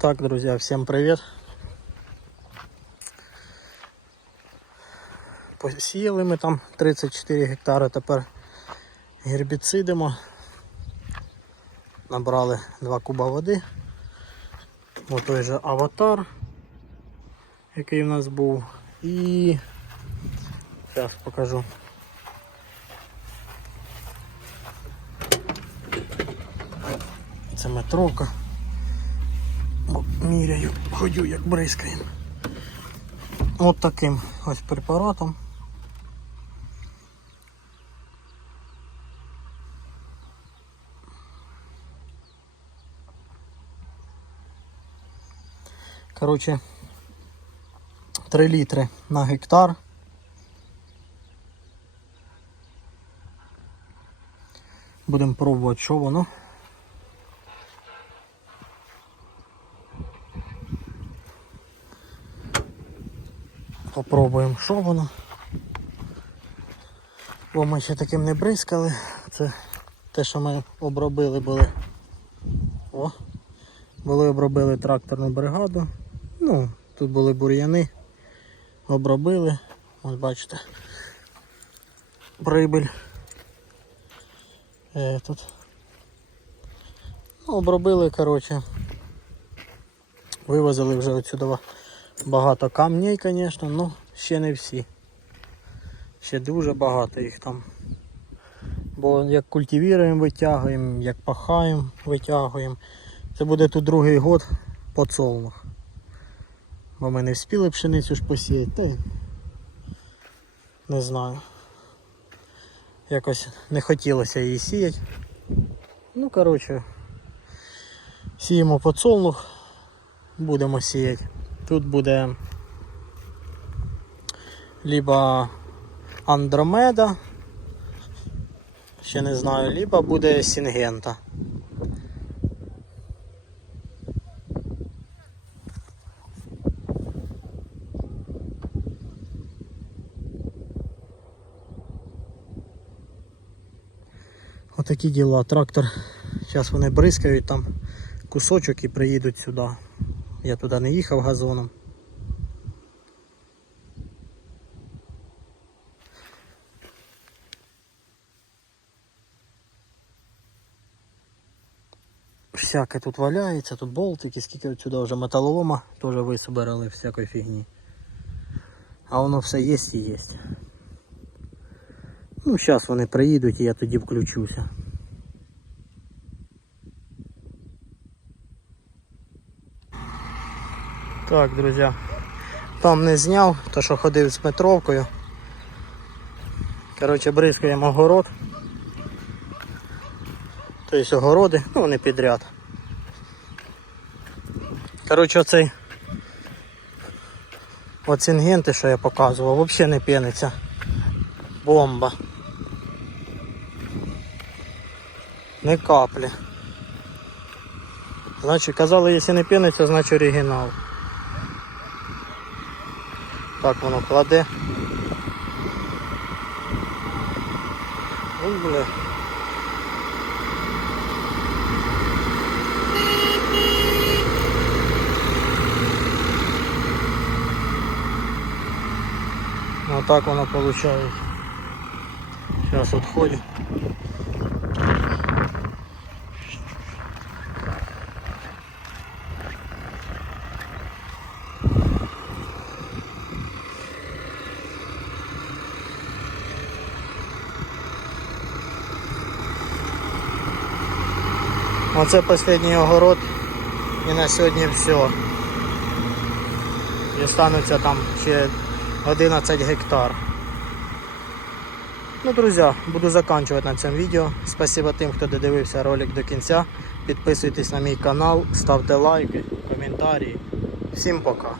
Так, друзья, всем привет. Посіяли ми там 34 гектари, тепер гербіцидимо. Набрали 2 куба води. Ось той же аватар, який у нас був. І зараз покажу. Це метровка. Міряю, ходю як бризкаємо. От таким ось препаратом. Коротше, 3 літри на гектар. Будемо пробувати, що воно. Попробуємо, що воно. Бо ми ще таким не бризкали. Це те, що ми обробили були. О, були обробили тракторну бригаду. Ну, тут були бур'яни. Обробили. Ось бачите. Прибиль. Е, тут. Ну, обробили, коротше. Вивозили вже отсюди багато камней, звісно, але ще не всі. Ще дуже багато їх там. Бо як культивуємо, витягуємо, як пахаємо, витягуємо. Це буде тут другий год подсолнух. Бо ми не встигли пшеницю ж посіяти, не знаю. Якось не хотілося її сіяти. Ну, коротше, сіємо подсолнух, будемо сіяти. Тут буде либо Андромеда, ще не знаю, либо буде Сінгента. Отакі діла. Трактор, зараз вони бризкають там кусочок і приїдуть сюди. Я туди не їхав газоном. Всяке тут валяється, тут болтики, скільки отсюди вже металолома теж висобирали всякої фігні. А воно все є і є. Ну, зараз вони приїдуть і я тоді включуся. Так, друзі, там не зняв, то що ходив з метровкою. Коротше, бризкаємо огород. Тобто огороди, ну вони підряд. Коротше, оцей оцінгенти, що я показував, взагалі не піниться. Бомба. Не каплі. Значить, казали, якщо не піниться, значить оригінал. Так воно кладе. Ой, бля. Ну так воно получается. Сейчас отходим. Оце останній огород і на сьогодні все. І стануться там ще 11 гектар. Ну, друзі, буду заканчувати на цьому відео. Спасибо тим, хто додивився ролик до кінця. Підписуйтесь на мій канал, ставте лайки, коментарі. Всім пока.